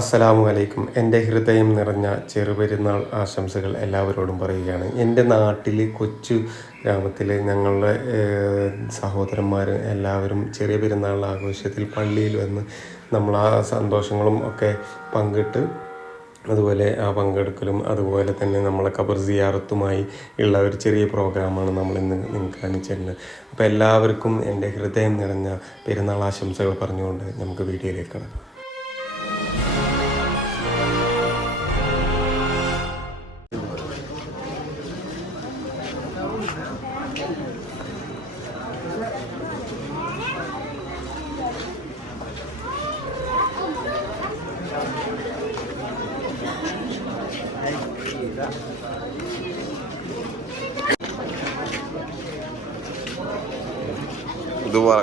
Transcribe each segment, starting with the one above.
അസ്സലാമു അലൈക്കും. എൻ്റെ ഹൃദയം നിറഞ്ഞ ചെറുപെരുന്നാൾ ആശംസകൾ എല്ലാവരോടും പറയുകയാണ്. എൻ്റെ നാട്ടിൽ കൊച്ചു ഗ്രാമത്തിൽ ഞങ്ങളുടെ സഹോദരന്മാർ എല്ലാവരും ചെറിയ പെരുന്നാൾ ആഘോഷത്തിൽ പള്ളിയിൽ വന്ന് നമ്മൾ ആ സന്തോഷങ്ങളും ഒക്കെ പങ്കിട്ട് അതുപോലെ ആ പങ്കെടുക്കലും അതുപോലെ തന്നെ നമ്മളെ ഖബർ സിയാറത്തുമായി ഉള്ള ഒരു ചെറിയ പ്രോഗ്രാമാണ് നമ്മളിന്ന് നിങ്ങൾക്ക് കാണിച്ചിരുന്നത്. അപ്പോൾ എല്ലാവർക്കും എൻ്റെ ഹൃദയം നിറഞ്ഞ പെരുന്നാൾ ആശംസകൾ പറഞ്ഞുകൊണ്ട് നമുക്ക് വീഡിയോയിലേക്ക് കടക്കാം. Dua.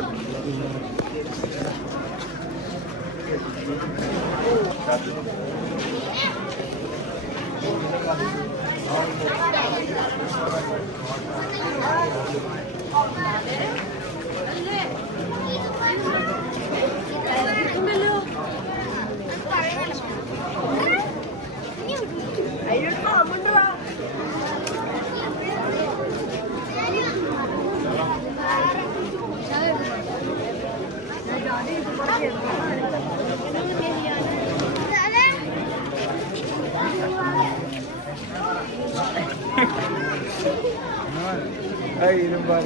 Ay, yun ba?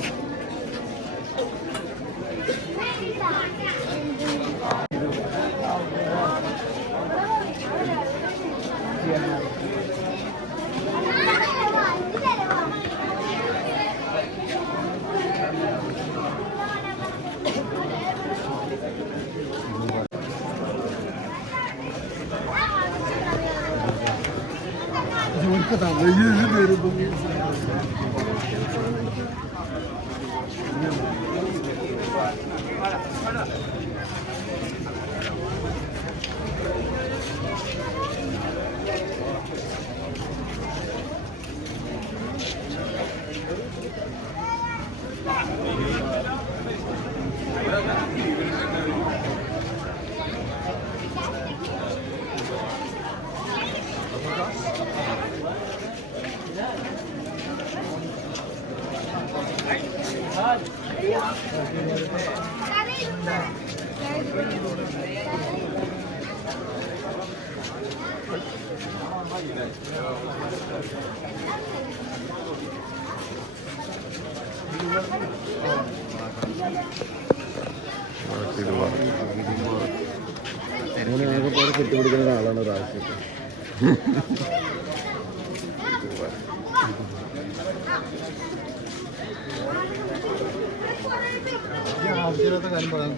കെട്ടിപ്പിടിക്കുന്ന ആളാണ് രാഷ്ട്രീയത്തിൽ. ആവശ്യമില്ലാത്ത കാര്യം പറയാൻ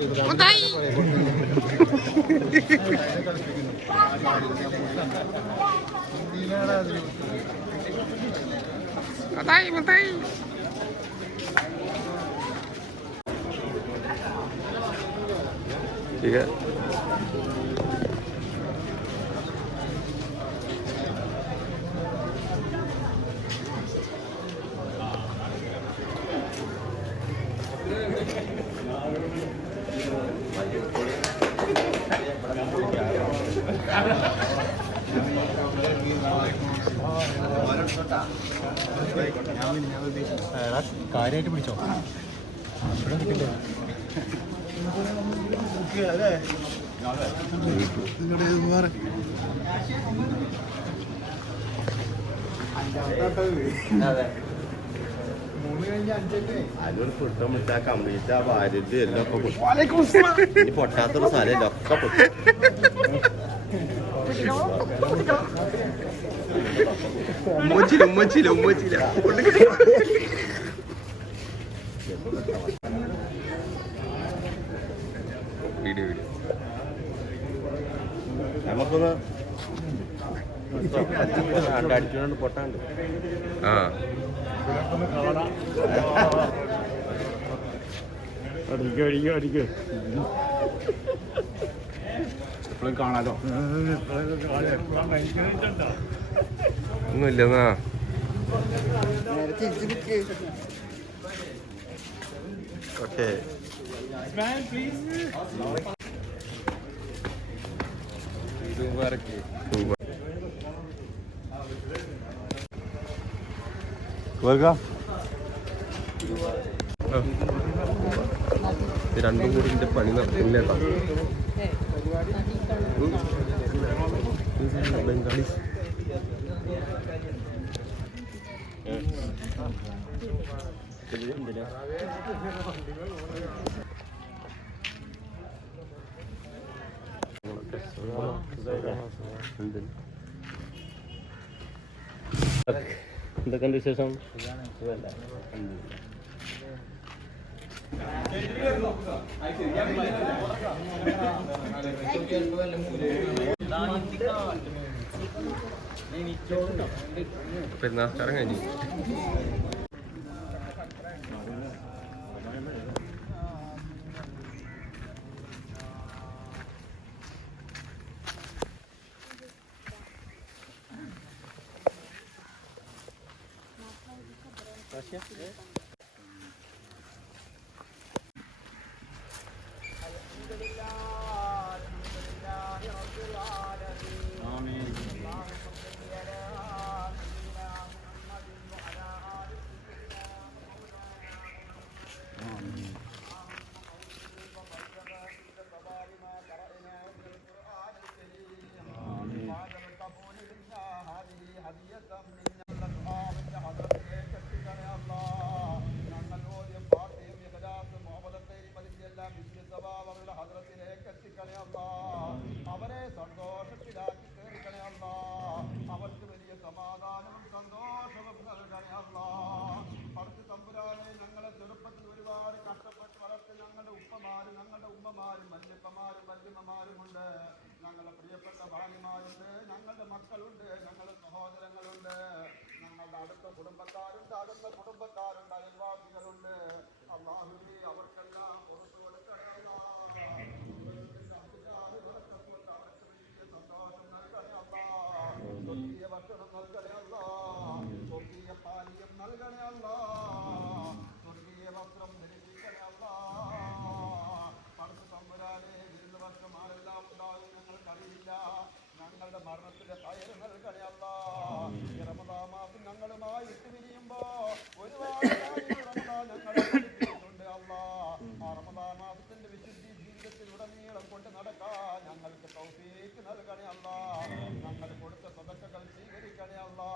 ठीक है. കാര്യമായിട്ട് പിടിച്ചോ ഇവിടെ കിട്ടില്ല. അതൊരു പൊട്ടം വിട്ടാ കംപ്ലീറ്റ് ആ ഭാര്യന്റെ എല്ലാം ഇനി പൊട്ടാത്തൊരു സ്ഥലം ഒക്കെ പൊട്ടും. ഉമ്മച്ചില്ല വീഡിയോ നമുക്കൊന്ന് അടിച്ചുകൊണ്ട് പൊട്ടാണ്ട്. ആ എപ്പോഴും കാണാലോ. ഒന്നുമില്ലെന്നാ ഓക്കെ. ഇത് രണ്ടും കൂടി എൻ്റെ പണി നടക്കില്ല കേട്ടോ. ബംഗാളി എന്തൊക്കെയുണ്ട് വിശേഷം? പെരുന്നാസ്കാരം കഴിഞ്ഞു. അവരെ സന്തോഷത്തിലാക്കി തീർക്കണേ അല്ലാ. അവർക്ക് വലിയ സമാധാനവും സന്തോഷവും നൽകണേ അല്ലാ. പടച്ച തമ്പുരാനെ, ഞങ്ങളെ ചെറുപ്പത്തിൽ ഒരുപാട് കഷ്ടപ്പെട്ട് വളർത്തി ഞങ്ങളുടെ ഉപ്പമാരും ഞങ്ങളുടെ ഉമ്മമാരും വല്യപ്പമാരും വല്യമ്മമാരുമുണ്ട്. ഞങ്ങളുടെ പ്രിയപ്പെട്ട ഭാര്യമാരുണ്ട്, ഞങ്ങളുടെ മക്കളുണ്ട്, ഞങ്ങളുടെ സഹോദരങ്ങളുണ്ട്, ഞങ്ങളുടെ അടുത്ത കുടുംബക്കാരുണ്ട്, അടുത്ത കുടുംബക്കാരുണ്ട്, അയൽവാസികളുണ്ട്. അല്ലാഹുവേ, അവർക്കെല്ലാം പുറത്തു കൊടുക്കണേ അല്ലാ. സന്തോഷം നൽകണേ അല്ലാ. സ്വർഗീയ ഭക്ഷണം നൽകണേ അല്ലാ. സ്വർഗീയ പാനീയം നൽകണേ അല്ലാ. സ്വർഗീയ വസ്ത്രം ധരിപ്പിക്കണേ അല്ലാ. പടച്ച തമ്പുരാനെ, വരുന്ന വർഷം ആരെല്ലാം ഉണ്ടാകും ഞങ്ങൾക്കറിയില്ല. ഞങ്ങളുടെ മരണത്തിന്റെ കയറ് നൽകണേ അല്ലാ. റമദാൻ മാസം ഞങ്ങളുമായി വിട്ടുപിരിയുമ്പോ ഒരുപാട് കാര്യങ്ങൾ ഞങ്ങളെ പഠിപ്പിച്ചിട്ടുണ്ട് അല്ലാ. ആ റമദാൻ മാസത്തിന്റെ വിശുദ്ധി ജീവിതത്തിലുടനീളം കൊണ്ട് നടക്കാൻ ഞങ്ങൾക്ക് തൗഫീഖ് നൽകണേ അല്ലാ. ഞങ്ങൾ കൊടുത്ത സദഖകൾ സ്വീകരിക്കണേ അല്ലാ.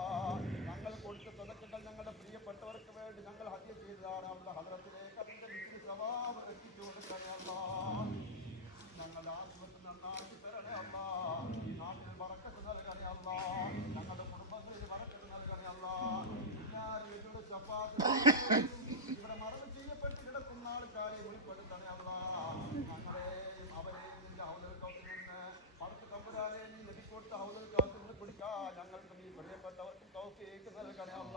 ഞങ്ങൾ കൊടുത്ത സദഖകൾ ഞങ്ങളുടെ പ്രിയപ്പെട്ടവർക്ക് വേണ്ടി ഞങ്ങൾ ഹദിയ ചെയ്തതാണ് അല്ലാ. ഹദ്റത്തിലേക്ക് അതിന്റെ വിശുദ്ധ സവാബ് എത്തിച്ചു കൊടുക്കണേ അല്ലാ. ഞങ്ങളുടെ ആശുപത്രി നന്നാക്കി തരണേ അല്ലാ. ഈ നാട്ടിൽ ബറക്കത്ത് നൽകണേ അല്ലാ. ഞങ്ങളുടെ കുടുംബങ്ങളിൽ ബറക്കത്ത് നൽകണേ അല്ലാ. എല്ലാവരും ഇവിടെ മറവ് ചെയ്യപ്പെട്ട് കിടക്കുന്ന ആൾക്കാരെ ഉൾപ്പെടുത്തണേ അല്ലാ. ഞങ്ങളെയും അവരെയും നിന്റെ ഹൗദൽ കൗസിൽ നിന്ന് പടച്ച തമ്പുരാനെ നീ ലഭിക്കൊടുത്ത ഹൗദൽ കൗസിൽ നിന്ന് കുടിക്കാൻ ഞങ്ങൾക്ക് നീ പ്രിയപ്പെട്ടവർക്ക് തൗഫീഖ് നൽകണേ അല്ലാ.